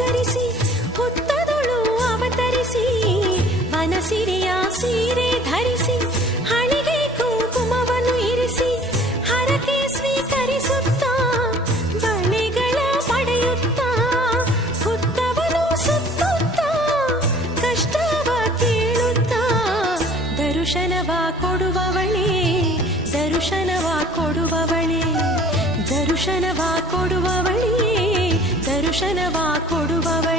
ಗೋಚರಿಸಿ ಹುತ್ತದೊಳು ಅವತರಿಸಿ ವನಸಿರಿಯ ಸೀರೆ ಧರಿಸಿ ಹಣಿಗೆ ಕುಂಕುಮವನ್ನು ಇರಿಸಿ ಹರಕೆ ಸ್ವೀಕರಿಸುತ್ತಾ ಬಳೆಗಳ ಪಡೆಯುತ್ತಾ ಹುತ್ತವನು ಸುತ್ತುತ್ತಾ ಕಷ್ಟವ ಕೇಳುತ್ತಾ ದರ್ಶನವ ಕೊಡುವವಳೇ ದರ್ಶನವ ಕೊಡುವವಳೇ ದರ್ಶನವ ಕೊಡುವವಳೇ ದರ್ಶನವ ಕೊಡುವವಳೇ